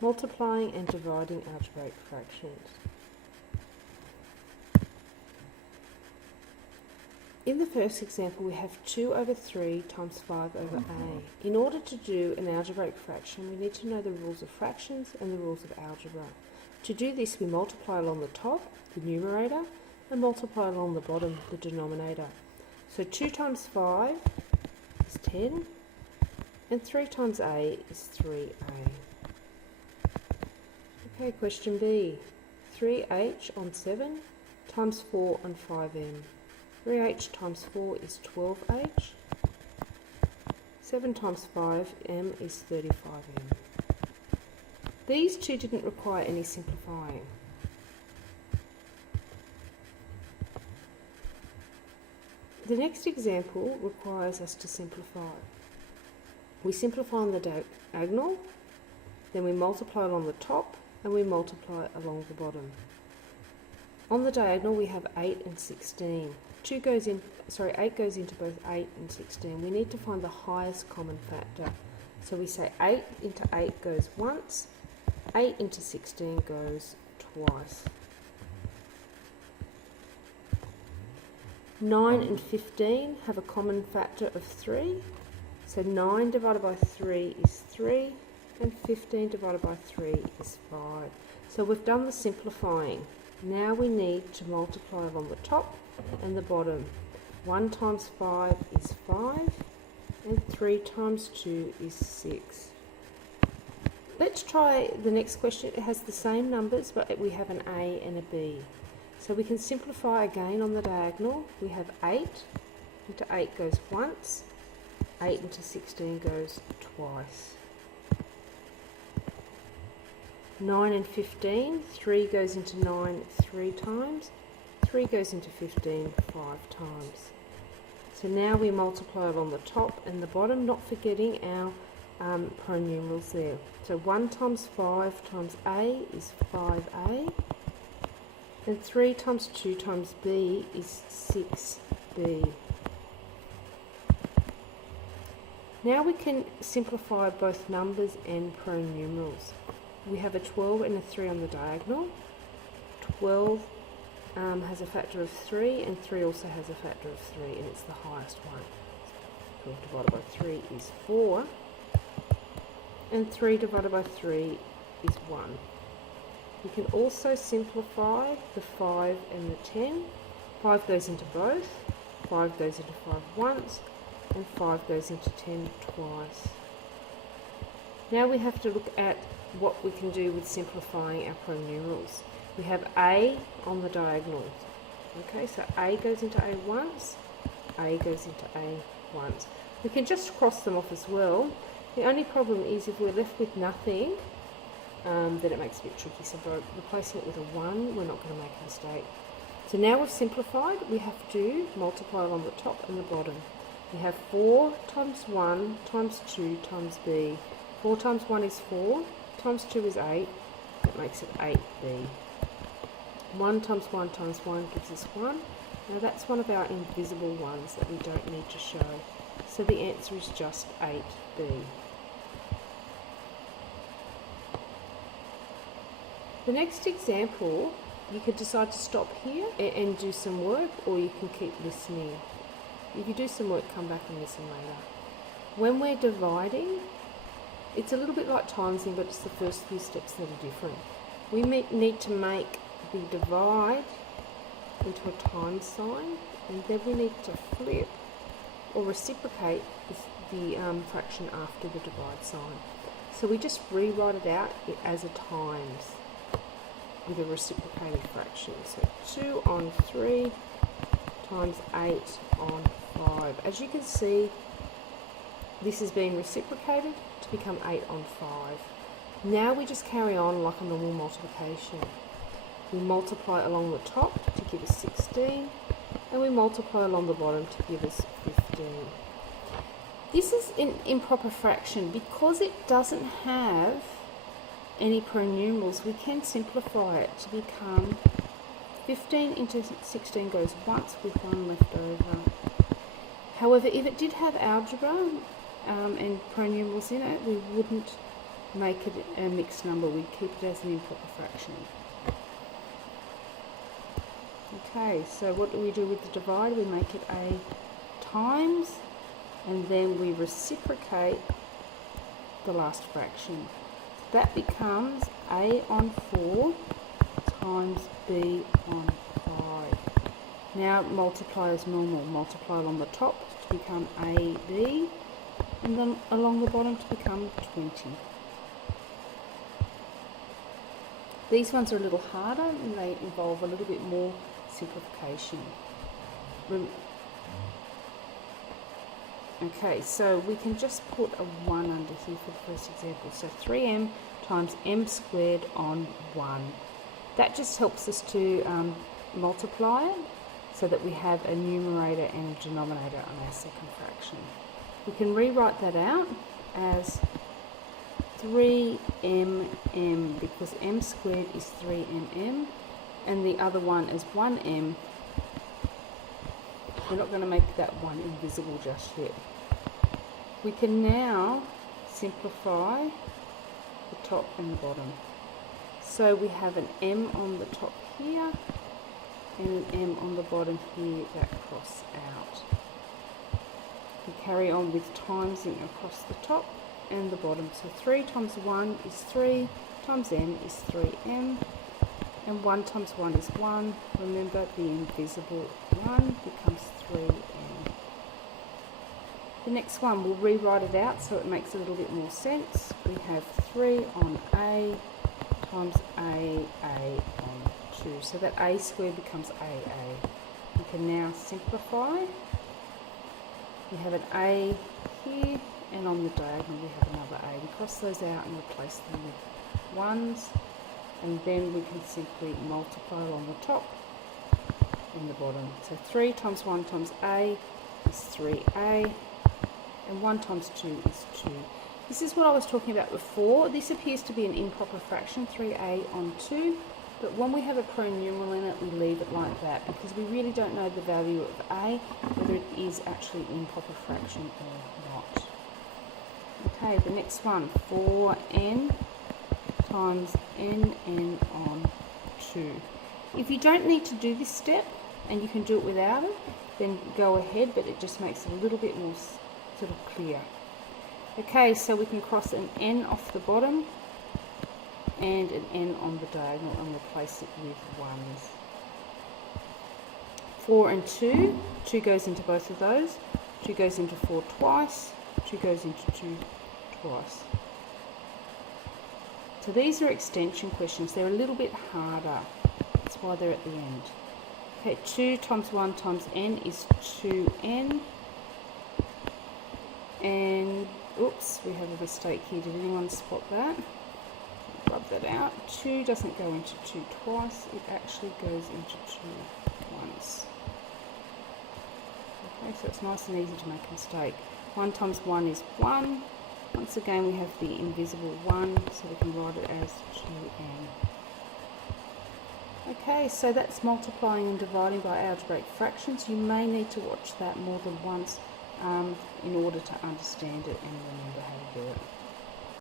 multiplying and dividing algebraic fractions. In the first example, we have 2 over 3 times 5 over a. In order to do an algebraic fraction, we need to know the rules of fractions and the rules of algebra. To do this, we multiply along the top, the numerator, and multiply along the bottom, the denominator. So 2 times 5 is 10, and 3 times a is 3a. Okay, question B. 3h on 7 times 4 on 5m. 3h times 4 is 12h. 7 times 5m is 35m. These two didn't require any simplifying. The next example requires us to simplify. We simplify on the diagonal, then we multiply along the top, and we multiply along the bottom. On the diagonal we have 8 and 16. 8 goes into both 8 and 16. We need to find the highest common factor. So we say 8 into 8 goes once, 8 into 16 goes twice. 9 and 15 have a common factor of 3. So 9 divided by 3 is 3, and 15 divided by 3 is 5. So we've done the simplifying. Now we need to multiply along the top and the bottom. 1 times 5 is 5, and 3 times 2 is 6. Let's try the next question. It has the same numbers, but we have an A and a B. So we can simplify again on the diagonal. We have 8 into 8 goes once, 8 into 16 goes twice. 9 and 15, 3 goes into 9 3 times, 3 goes into 15 5 times. So now we multiply along the top and the bottom, not forgetting our prime numerals there. So 1 times 5 times A is 5A, and 3 times 2 times B is 6B. Now we can simplify both numbers and prime numerals. We have a 12 and a 3 on the diagonal. 12 has a factor of 3, and 3 also has a factor of 3, and it's the highest one. 12 divided by 3 is 4, and 3 divided by 3 is 1. We can also simplify the 5 and the 10. 5 goes into both, 5 goes into 5 once, and 5 goes into 10 twice. Now we have to look at what we can do with simplifying our prime numerals. We have A on the diagonal. Okay, so A goes into A once, A goes into A once. We can just cross them off as well. The only problem is if we're left with nothing, then it makes it a bit tricky. So by replacing it with a 1, we're not going to make a mistake. So now we've simplified, we have to multiply along the top and the bottom. We have 4 times 1 times 2 times B. 4 times 1 is 4, times 2 is 8, that makes it 8B. 1 times 1 times 1 gives us 1. Now that's one of our invisible ones that we don't need to show. So the answer is just 8B. The next example, you could decide to stop here and do some work, or you can keep listening. If you do some work, come back and listen later. When we're dividing, it's a little bit like timesing, but it's the first few steps that are different. We need to make the divide into a times sign, and then we need to flip or reciprocate the fraction after the divide sign. So we just rewrite it out as a times with a reciprocated fraction. So 2 on 3 times 8 on 5. As you can see, this is being reciprocated to become 8 on 5. Now we just carry on like a normal multiplication. We multiply along the top to give us 16, and we multiply along the bottom to give us 15. This is an improper fraction. Because it doesn't have any prime numerals, we can simplify it to become 15 into 16 goes once with 1 left over. However, if it did have algebra and prime numerals in it, we wouldn't make it a mixed number. We keep it as an improper fraction. Okay, so what do we do with the divide? We make it a times, and then we reciprocate the last fraction. That becomes a on 4 times b on 5. Now multiply as normal. Multiply along the top to become ab, and then along the bottom to become 20. These ones are a little harder and they involve a little bit more simplification. Okay, so we can just put a 1 under here for the first example. So 3m times m squared on 1. That just helps us to multiply it so that we have a numerator and a denominator on our second fraction. We can rewrite that out as 3mm, because m squared is 3mm, and the other one is 1m. We're not going to make that one invisible just yet. We can now simplify the top and the bottom. So we have an m on the top here and an m on the bottom here that cross out. We carry on with timesing across the top and the bottom. So 3 times 1 is 3, times m is 3m, and 1 times 1 is 1. Remember, the invisible 1 becomes 3m. The next one, we'll rewrite it out so it makes a little bit more sense. We have 3 on a times a on 2. So that a squared becomes aa. We can now simplify. We have an a here, and on the diagonal we have another a. We cross those out and replace them with ones, and then we can simply multiply along the top and the bottom. So 3 times 1 times a is 3a, and 1 times 2 is 2. This is what I was talking about before. This appears to be an improper fraction, 3a on 2, but when we have a prime numeral in it, we leave it like that because we really don't know the value of a, whether it is actually an improper fraction or not. Okay, the next one, 4n times nn on 2. If you don't need to do this step and you can do it without it, then go ahead, but it just makes it a little bit more sort of clear. Okay, so we can cross an n off the bottom and an n on the diagonal and replace it with ones. 4 and 2, 2 goes into both of those, 2 goes into 4 twice, 2 goes into 2 twice. So these are extension questions. They're a little bit harder. That's why they're at the end. Okay, 2 times 1 times n is 2n. And, oops, we have a mistake here. Did anyone spot that? Rub that out. 2 doesn't go into 2 twice. It actually goes into 2 once. Okay, so it's nice and easy to make a mistake. 1 times 1 is 1. Once again, we have the invisible 1, so we can write it as 2n. Okay, so that's multiplying and dividing by algebraic fractions. You may need to watch that more than once in order to understand it and remember how to do it.